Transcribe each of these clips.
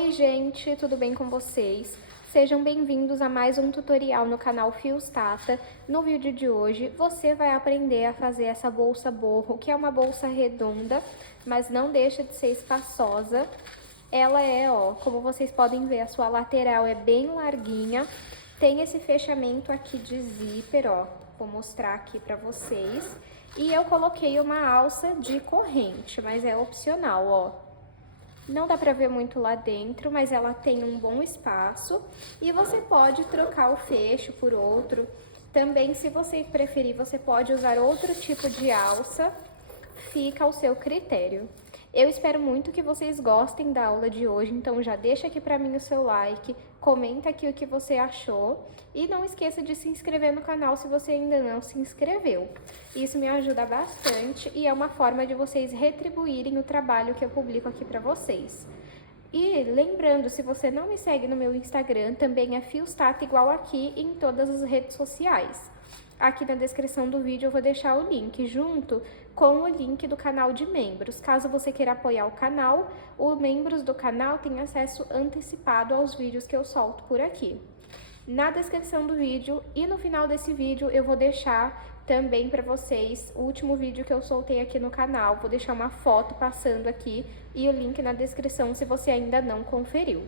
Oi gente, tudo bem com vocês? Sejam bem-vindos a mais um tutorial no canal Fios Tata. No vídeo de hoje você vai aprender a fazer essa bolsa borro, que é uma bolsa redonda, mas não deixa de ser espaçosa. Ela é, como vocês podem ver, a sua lateral é bem larguinha, tem esse fechamento aqui de zíper, vou mostrar aqui pra vocês. E eu coloquei uma alça de corrente, mas é opcional, Não dá pra ver muito lá dentro, mas ela tem um bom espaço e você pode trocar o fecho por outro. Também, se você preferir, você pode usar outro tipo de alça, fica ao seu critério. Eu espero muito que vocês gostem da aula de hoje, então já deixa aqui pra mim o seu like, comenta aqui o que você achou e não esqueça de se inscrever no canal se você ainda não se inscreveu. Isso me ajuda bastante e é uma forma de vocês retribuírem o trabalho que eu publico aqui pra vocês. E lembrando, se você não me segue no meu Instagram, também é Fios Tata igual aqui em todas as redes sociais. Aqui na descrição do vídeo eu vou deixar o link junto com o link do canal de membros. Caso você queira apoiar o canal, os membros do canal têm acesso antecipado aos vídeos que eu solto por aqui. Na descrição do vídeo e no final desse vídeo eu vou deixar também para vocês o último vídeo que eu soltei aqui no canal. Vou deixar uma foto passando aqui e o link na descrição se você ainda não conferiu.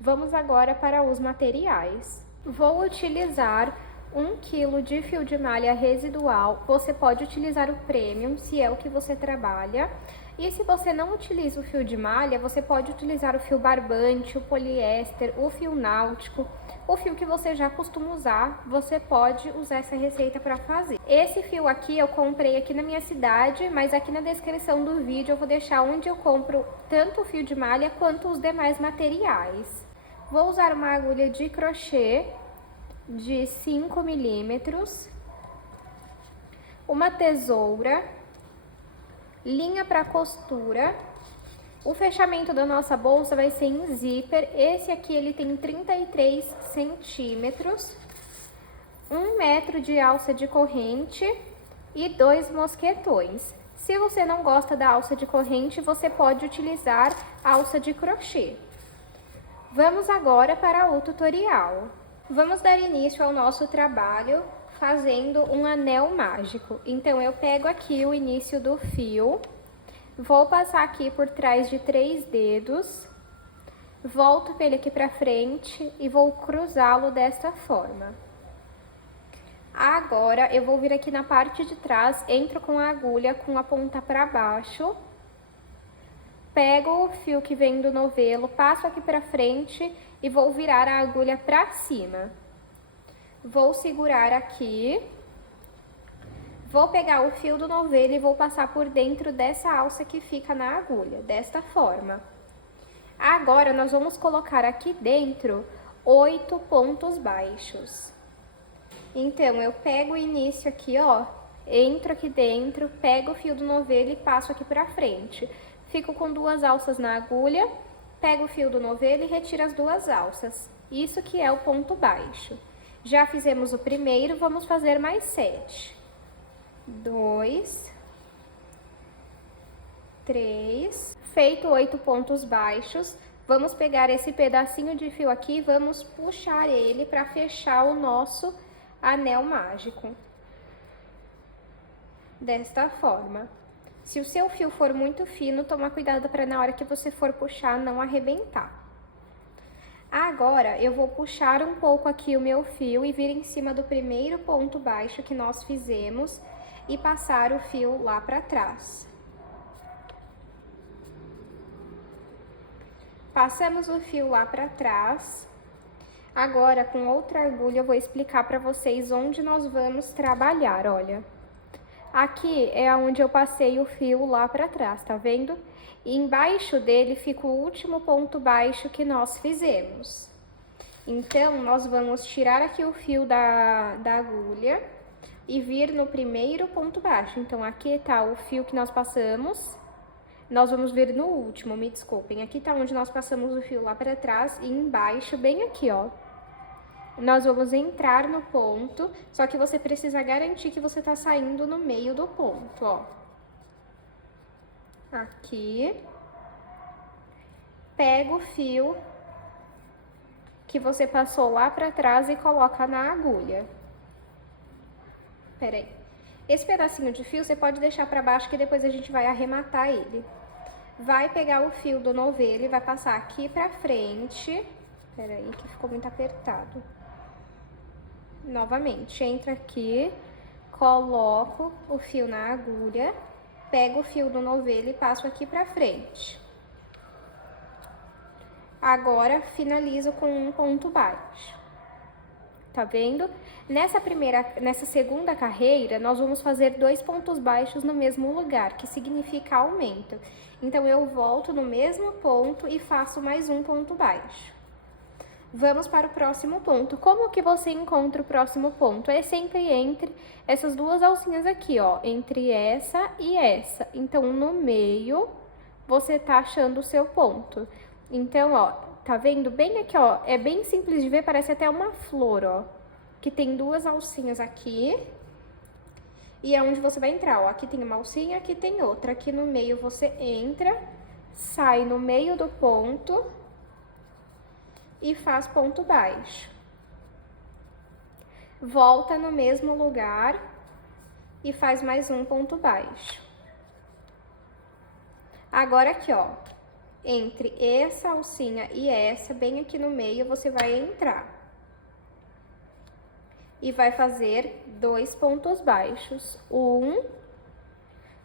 Vamos agora para os materiais. Vou utilizar 1 kg de fio de malha residual. Você pode utilizar o premium, se é o que você trabalha. E se você não utiliza o fio de malha, você pode utilizar o fio barbante, o poliéster, o fio náutico, o fio que você já costuma usar. Você pode usar essa receita para fazer. Esse fio aqui eu comprei aqui na minha cidade, mas aqui na descrição do vídeo eu vou deixar onde eu compro tanto o fio de malha quanto os demais materiais. Vou usar uma agulha de crochê de 5 milímetros, uma tesoura, linha para costura. O fechamento da nossa bolsa vai ser em zíper. Esse aqui ele tem 33 centímetros, 1 metro de alça de corrente e 2 mosquetões. Se você não gosta da alça de corrente, você pode utilizar alça de crochê. Vamos agora para o tutorial. Vamos dar início ao nosso trabalho fazendo um anel mágico. Então, eu pego aqui o início do fio, vou passar aqui por trás de 3 dedos, volto ele aqui pra frente e vou cruzá-lo desta forma. Agora, eu vou vir aqui na parte de trás, entro com a agulha com a ponta pra baixo, pego o fio que vem do novelo, passo aqui pra frente e vou virar a agulha pra cima. Vou segurar aqui, vou pegar o fio do novelo e vou passar por dentro dessa alça que fica na agulha, desta forma. Agora, nós vamos colocar aqui dentro 8 pontos baixos. Então, eu pego o início aqui, entro aqui dentro, pego o fio do novelo e passo aqui pra frente. Fico com 2 alças na agulha, pego o fio do novelo e retiro as 2 alças. Isso que é o ponto baixo. Já fizemos o primeiro, vamos fazer mais 7. 2, 3. Feito 8 pontos baixos, vamos pegar esse pedacinho de fio aqui e vamos puxar ele para fechar o nosso anel mágico. Desta forma. Se o seu fio for muito fino, toma cuidado para na hora que você for puxar não arrebentar. Agora, eu vou puxar um pouco aqui o meu fio e vir em cima do primeiro ponto baixo que nós fizemos e passar o fio lá para trás. Passamos o fio lá para trás. Agora, com outra agulha, eu vou explicar para vocês onde nós vamos trabalhar, olha. Aqui é onde eu passei o fio lá para trás, tá vendo? E embaixo dele fica o último ponto baixo que nós fizemos. Então, nós vamos tirar aqui o fio da agulha e vir no primeiro ponto baixo. Então, aqui tá o fio que nós passamos. Nós vamos vir no último, me desculpem. Aqui tá onde nós passamos o fio lá para trás e embaixo, bem aqui, nós vamos entrar no ponto, só que você precisa garantir que você tá saindo no meio do ponto, Aqui. pega o fio que você passou lá pra trás e coloca na agulha. Pera aí. Esse pedacinho de fio você pode deixar pra baixo que depois a gente vai arrematar ele. Vai pegar o fio do novelo e vai passar aqui pra frente. Pera aí que ficou muito apertado. Novamente, entra aqui, coloco o fio na agulha, pego o fio do novelo e passo aqui pra frente. Agora, finalizo com um ponto baixo. Tá vendo? Nessa segunda carreira, nós vamos fazer 2 pontos baixos no mesmo lugar, que significa aumento. Então, eu volto no mesmo ponto e faço mais um ponto baixo. Vamos para o próximo ponto. Como que você encontra o próximo ponto? É sempre entre essas duas alcinhas aqui, ó, entre essa e essa. Então, no meio, você tá achando o seu ponto. Então, ó, tá vendo? Bem aqui, ó, é bem simples de ver, parece até uma flor, ó, que tem duas alcinhas aqui. E é onde você vai entrar, ó, aqui tem uma alcinha, aqui tem outra. Aqui no meio você entra, sai no meio do ponto e faz ponto baixo. Volta no mesmo lugar e faz mais um ponto baixo. Agora aqui, ó, entre essa alcinha e essa, bem aqui no meio, você vai entrar. E vai fazer 2 pontos baixos.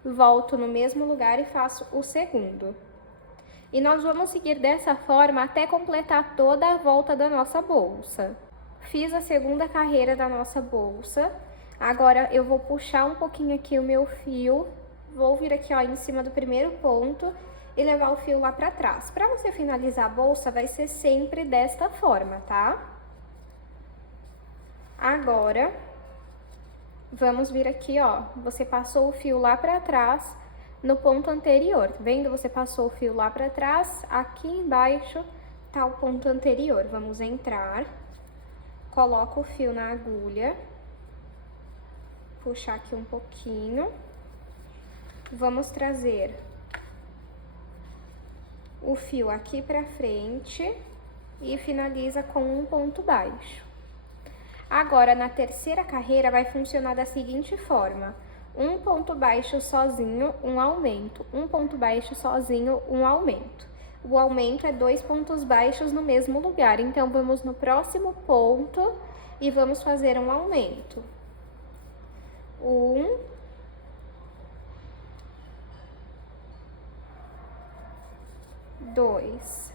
Volto no mesmo lugar e faço o segundo. E nós vamos seguir dessa forma até completar toda a volta da nossa bolsa. Fiz a segunda carreira da nossa bolsa. Agora, eu vou puxar um pouquinho aqui o meu fio. Vou vir aqui, ó, em cima do primeiro ponto e levar o fio lá pra trás. Pra você finalizar a bolsa, vai ser sempre desta forma, tá? Agora, vamos vir aqui, ó, você passou o fio lá pra trás no ponto anterior, tá vendo? Você passou o fio lá pra trás, aqui embaixo tá o ponto anterior. Vamos entrar, coloca o fio na agulha, puxar aqui um pouquinho, vamos trazer o fio aqui pra frente e finaliza com um ponto baixo. Agora, na terceira carreira, vai funcionar da seguinte forma: um ponto baixo sozinho, um aumento. Um ponto baixo sozinho, um aumento. O aumento é 2 pontos baixos no mesmo lugar. Então, vamos no próximo ponto e vamos fazer um aumento. 1, 2.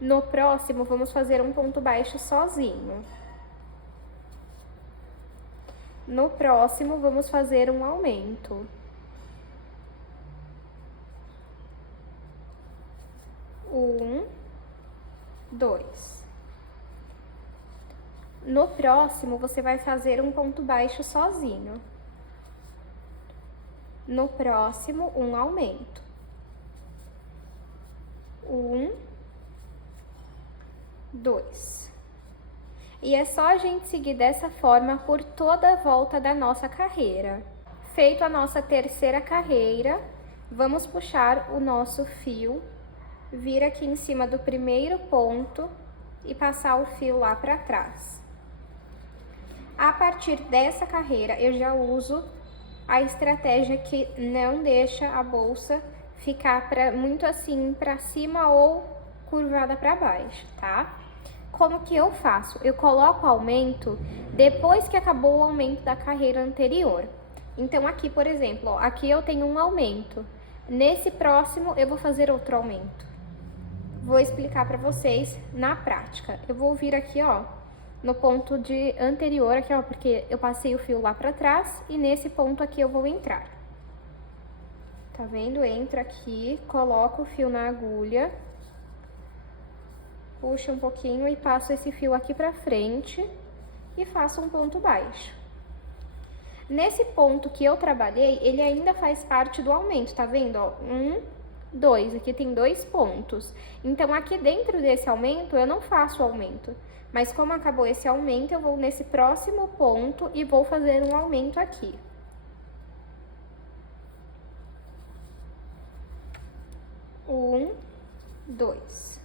No próximo, vamos fazer um ponto baixo sozinho. No próximo, vamos fazer um aumento. 1, 2. No próximo, você vai fazer um ponto baixo sozinho. No próximo, um aumento. 1, 2. E é só a gente seguir dessa forma por toda a volta da nossa carreira. Feito a nossa terceira carreira, vamos puxar o nosso fio, vir aqui em cima do primeiro ponto e passar o fio lá para trás. A partir dessa carreira, eu já uso a estratégia que não deixa a bolsa ficar muito assim para cima ou curvada para baixo, tá? Como que eu faço? Eu coloco o aumento depois que acabou o aumento da carreira anterior. Então, aqui, por exemplo, ó, aqui eu tenho um aumento. Nesse próximo, eu vou fazer outro aumento. Vou explicar para vocês na prática. Eu vou vir aqui, ó, no ponto de anterior, aqui, ó, porque eu passei o fio lá para trás e nesse ponto aqui eu vou entrar. Tá vendo? Entro aqui, coloco o fio na agulha, puxo um pouquinho e passo esse fio aqui pra frente e faço um ponto baixo. Nesse ponto que eu trabalhei, ele ainda faz parte do aumento, tá vendo, ó? 1, 2, aqui tem 2 pontos. Então, aqui dentro desse aumento, eu não faço o aumento. Mas como acabou esse aumento, eu vou nesse próximo ponto e vou fazer um aumento aqui. 1, 2.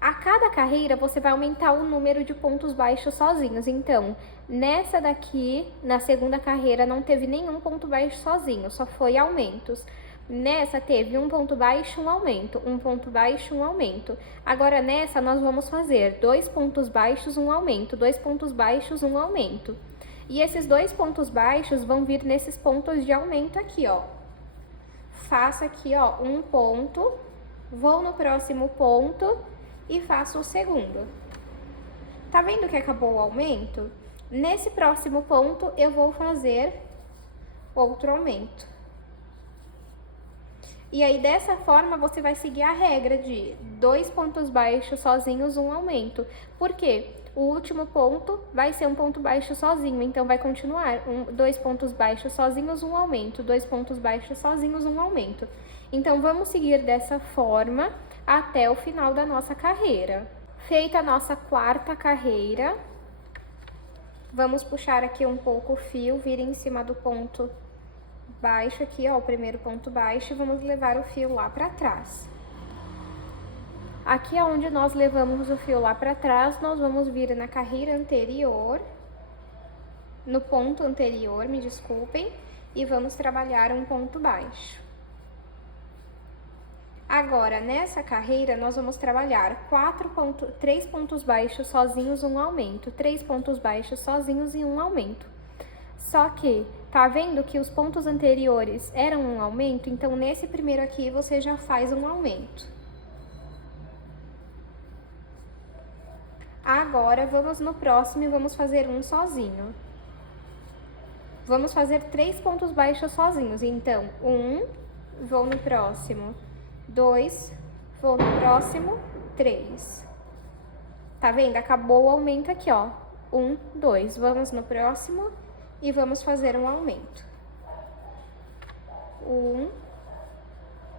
A cada carreira, você vai aumentar o número de pontos baixos sozinhos. Então, nessa daqui, na segunda carreira, não teve nenhum ponto baixo sozinho, só foi aumentos. Nessa teve um ponto baixo, um aumento, um ponto baixo, um aumento. Agora nessa nós vamos fazer 2 pontos baixos, um aumento, 2 pontos baixos, um aumento. E esses 2 pontos baixos vão vir nesses pontos de aumento aqui, ó. Faço aqui, ó, um ponto, vou no próximo ponto e faço o segundo. Tá vendo que acabou o aumento? Nesse próximo ponto eu vou fazer outro aumento. E aí, dessa forma, você vai seguir a regra de 2 pontos baixos sozinhos, um aumento. Por quê? O último ponto vai ser um ponto baixo sozinho, então vai continuar 2 pontos baixos sozinhos, um aumento, 2 pontos baixos sozinhos, um aumento. Então, vamos seguir dessa forma até o final da nossa carreira. Feita a nossa quarta carreira, vamos puxar aqui um pouco o fio, vir em cima do ponto baixo aqui, ó, o primeiro ponto baixo, e vamos levar o fio lá pra trás. Aqui é onde nós levamos o fio lá pra trás, nós vamos vir na carreira anterior, no ponto anterior, me desculpem, e vamos trabalhar um ponto baixo. Agora, nessa carreira, nós vamos trabalhar 3 pontos baixos sozinhos, um aumento, 3 pontos baixos sozinhos e um aumento. Só que, tá vendo que os pontos anteriores eram um aumento? Então, nesse primeiro aqui, você já faz um aumento. Agora, vamos no próximo e vamos fazer um sozinho. Vamos fazer 3 pontos baixos sozinhos. Então, 1, vou no próximo, 2, vou no próximo, 3. Tá vendo? Acabou o aumento aqui, ó. 1, 2. Vamos no próximo e vamos fazer um aumento. 1,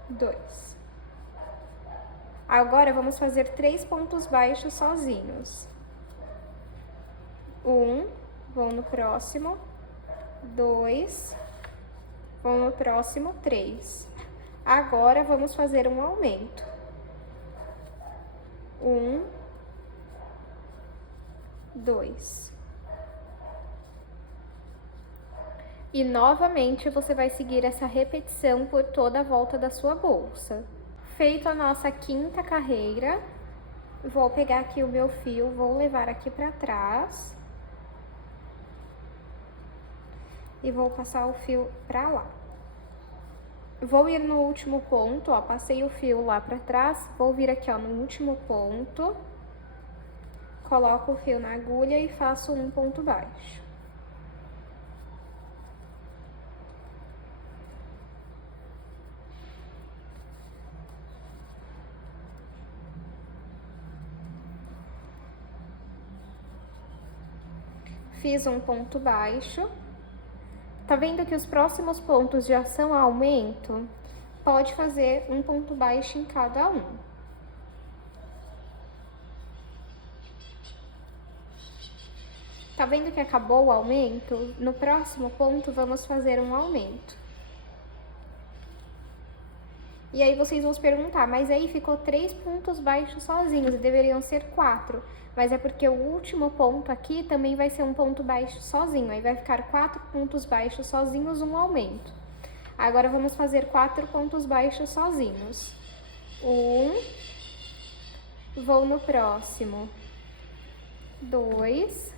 2. Agora, vamos fazer 3 pontos baixos sozinhos. 1, vou no próximo, 2, vou no próximo, 3. Agora, vamos fazer um aumento. 1, 2. E novamente você vai seguir essa repetição por toda a volta da sua bolsa. Feito a nossa quinta carreira, vou pegar aqui o meu fio, vou levar aqui pra trás. E vou passar o fio pra lá. Vou ir no último ponto, ó, passei o fio lá pra trás, vou vir aqui, ó, no último ponto. Coloco o fio na agulha e faço um ponto baixo. Fiz um ponto baixo. Tá vendo que os próximos pontos já são aumento? Pode fazer um ponto baixo em cada um. Tá vendo que acabou o aumento? No próximo ponto, vamos fazer um aumento. E aí vocês vão se perguntar, mas aí ficou 3 pontos baixos sozinhos, e deveriam ser 4. Mas é porque o último ponto aqui também vai ser um ponto baixo sozinho, aí vai ficar 4 pontos baixos sozinhos, um aumento. Agora vamos fazer 4 pontos baixos sozinhos. 1, vou no próximo. 2,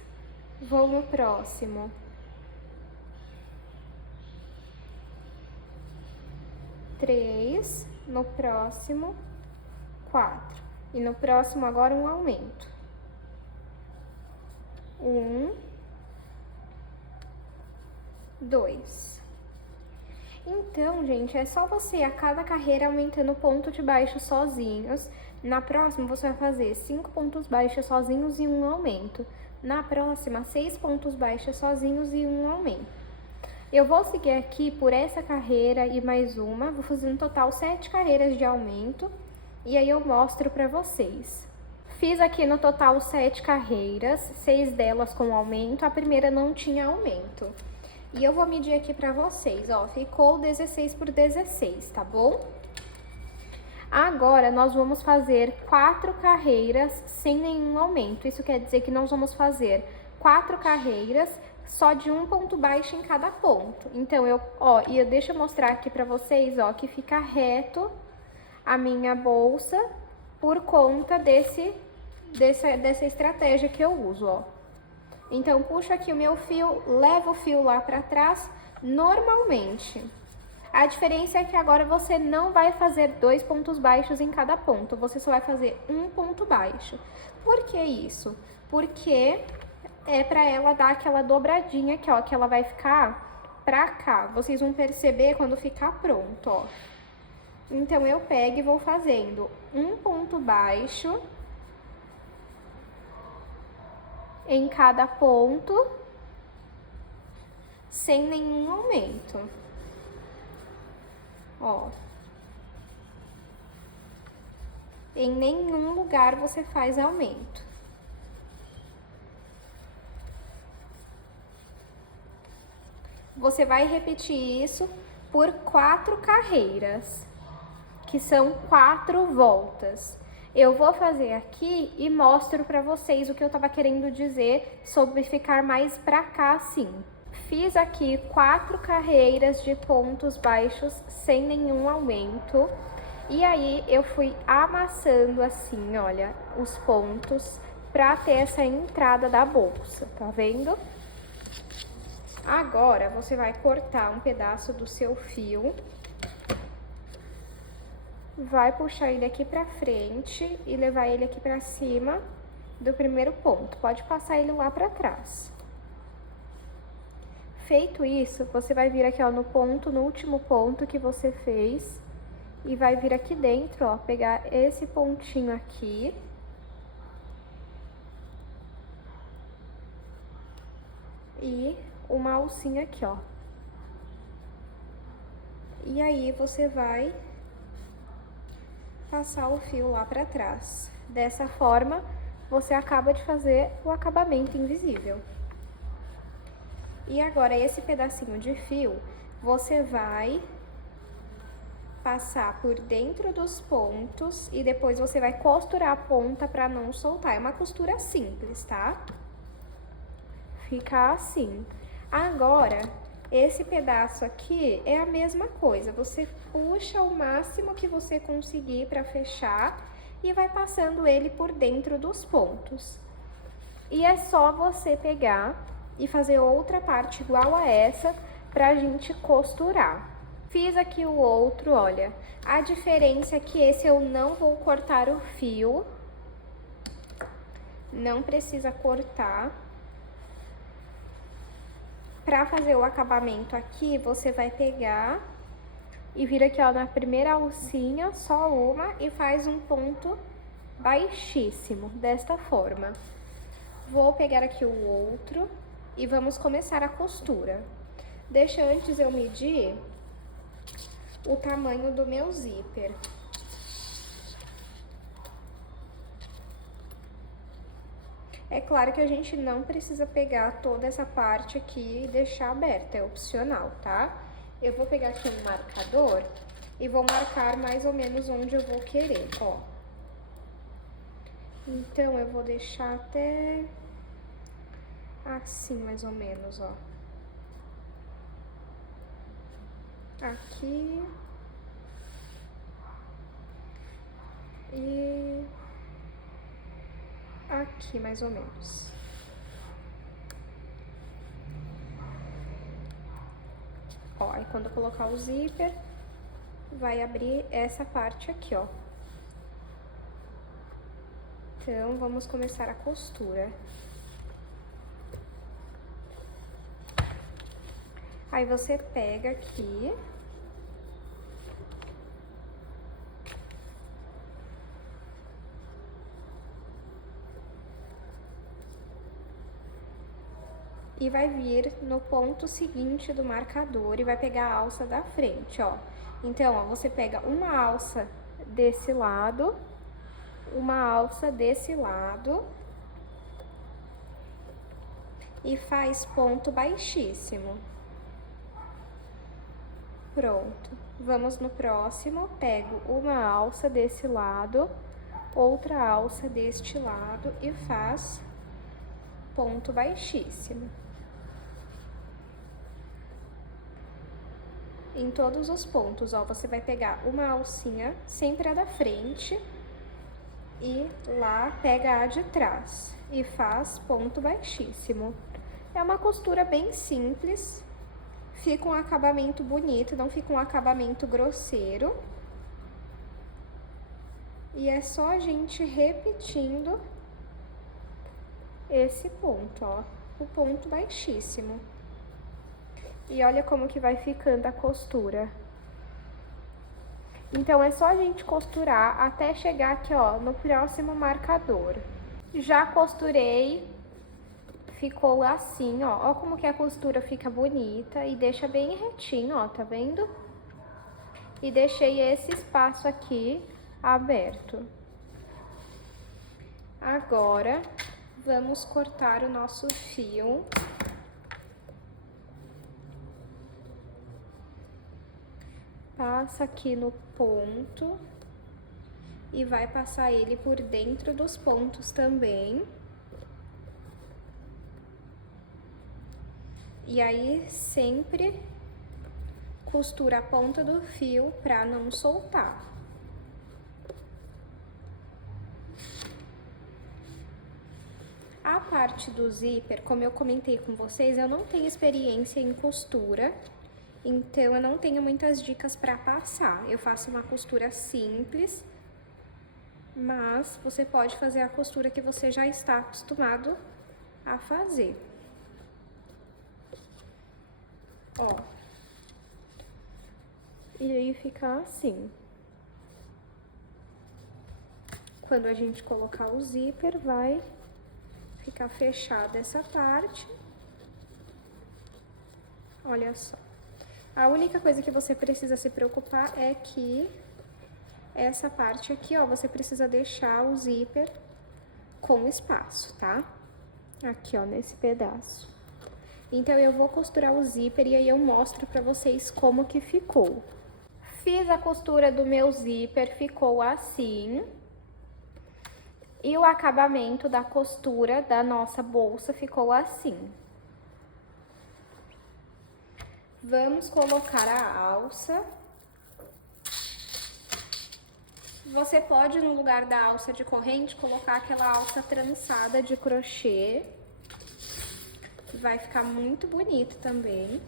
vou no próximo. 3, no próximo, 4. E no próximo agora um aumento. 1, 2. Então, gente, é só você a cada carreira aumentando o ponto de baixo sozinhos. Na próxima, você vai fazer 5 pontos baixos sozinhos e um aumento. Na próxima, 6 pontos baixos sozinhos e um aumento. Eu vou seguir aqui por essa carreira e mais uma, vou fazer no total 7 carreiras de aumento. E aí eu mostro pra vocês. Fiz aqui no total 7 carreiras, 6 delas com aumento, a primeira não tinha aumento. E eu vou medir aqui pra vocês, ó, ficou 16 por 16, tá bom? Agora, nós vamos fazer 4 carreiras sem nenhum aumento. Isso quer dizer que nós vamos fazer 4 carreiras só de um ponto baixo em cada ponto. Então, deixa eu mostrar aqui pra vocês, ó, que fica reto a minha bolsa por conta dessa estratégia que eu uso, ó. Então, puxo aqui o meu fio, levo o fio lá pra trás, normalmente. A diferença é que agora você não vai fazer 2 pontos baixos em cada ponto, você só vai fazer um ponto baixo. Por que isso? Porque é pra ela dar aquela dobradinha aqui, ó, que ela vai ficar pra cá. Vocês vão perceber quando ficar pronto, ó. Então, eu pego e vou fazendo um ponto baixo em cada ponto, sem nenhum aumento. Ó. Em nenhum lugar você faz aumento. Você vai repetir isso por 4 carreiras, que são 4 voltas. Eu vou fazer aqui e mostro pra vocês o que eu tava querendo dizer sobre ficar mais pra cá assim. Fiz aqui 4 carreiras de pontos baixos sem nenhum aumento. E aí eu fui amassando assim, olha, os pontos pra ter essa entrada da bolsa, tá vendo? Agora, você vai cortar um pedaço do seu fio, vai puxar ele aqui pra frente e levar ele aqui pra cima do primeiro ponto. Pode passar ele lá pra trás. Feito isso, você vai vir aqui, ó, no último ponto que você fez e vai vir aqui dentro, ó, pegar esse pontinho aqui. E uma alcinha aqui, ó. E aí, você vai passar o fio lá pra trás. Dessa forma, você acaba de fazer o acabamento invisível. E agora, esse pedacinho de fio, você vai passar por dentro dos pontos e depois você vai costurar a ponta pra não soltar. É uma costura simples, tá? Fica assim. Agora, esse pedaço aqui é a mesma coisa. Você puxa o máximo que você conseguir pra fechar e vai passando ele por dentro dos pontos. E é só você pegar e fazer outra parte igual a essa pra gente costurar. Fiz aqui o outro, olha. A diferença é que esse eu não vou cortar o fio. Não precisa cortar. Pra fazer o acabamento aqui, você vai pegar e vir aqui, ó, na primeira alcinha, só uma, e faz um ponto baixíssimo, desta forma. Vou pegar aqui o outro e vamos começar a costura. Deixa antes eu medir o tamanho do meu zíper. É claro que a gente não precisa pegar toda essa parte aqui e deixar aberta, é opcional, tá? Eu vou pegar aqui um marcador e vou marcar mais ou menos onde eu vou querer, ó. Então, eu vou deixar até assim, mais ou menos, ó. Aqui. E aqui, mais ou menos. Ó, aí quando eu colocar o zíper, vai abrir essa parte aqui, ó. Então, vamos começar a costura. Aí você pega aqui e vai vir no ponto seguinte do marcador e vai pegar a alça da frente, ó. Então, ó, você pega uma alça desse lado, uma alça desse lado e faz ponto baixíssimo. Pronto. Vamos no próximo, pego uma alça desse lado, outra alça deste lado e faz ponto baixíssimo. Em todos os pontos, ó, você vai pegar uma alcinha, sempre a da frente, e lá pega a de trás e faz ponto baixíssimo. É uma costura bem simples, fica um acabamento bonito, não fica um acabamento grosseiro. E é só a gente repetindo esse ponto, ó, o ponto baixíssimo. E olha como que vai ficando a costura. Então, é só a gente costurar até chegar aqui, ó, no próximo marcador. Já costurei, ficou assim, ó. Ó como que a costura fica bonita e deixa bem retinho, ó, tá vendo? E deixei esse espaço aqui aberto. Agora, vamos cortar o nosso fio. Passa aqui no ponto e vai passar ele por dentro dos pontos também. E aí, sempre costura a ponta do fio pra não soltar. A parte do zíper, como eu comentei com vocês, eu não tenho experiência em costura. Então, eu não tenho muitas dicas para passar. Eu faço uma costura simples, mas você pode fazer a costura que você já está acostumado a fazer. Ó. E aí fica assim. Quando a gente colocar o zíper, vai ficar fechada essa parte. Olha só. A única coisa que você precisa se preocupar é que essa parte aqui, ó, você precisa deixar o zíper com espaço, tá? Aqui, ó, nesse pedaço. Então, eu vou costurar o zíper e aí eu mostro pra vocês como que ficou. Fiz a costura do meu zíper, ficou assim. E o acabamento da costura da nossa bolsa ficou assim. Vamos colocar a alça. Você pode, no lugar da alça de corrente, colocar aquela alça trançada de crochê. Vai ficar muito bonito também.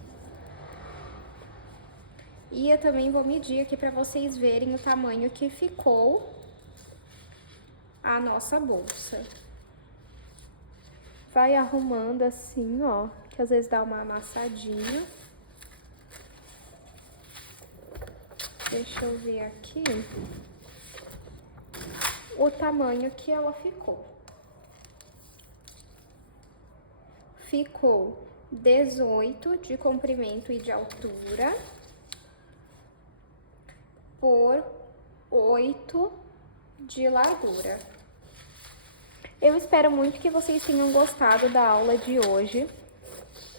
E eu também vou medir aqui para vocês verem o tamanho que ficou a nossa bolsa. Vai arrumando assim, ó, que às vezes dá uma amassadinha. Deixa eu ver aqui o tamanho que ela ficou. Ficou 18 de comprimento e de altura por 8 de largura. Eu espero muito que vocês tenham gostado da aula de hoje.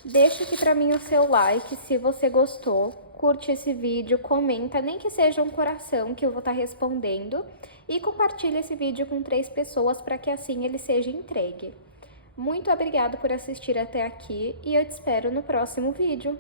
Deixa aqui pra mim o seu like se você gostou. Curte esse vídeo, comenta, nem que seja um coração que eu vou estar respondendo. E compartilha esse vídeo com 3 pessoas para que assim ele seja entregue. Muito obrigada por assistir até aqui e eu te espero no próximo vídeo.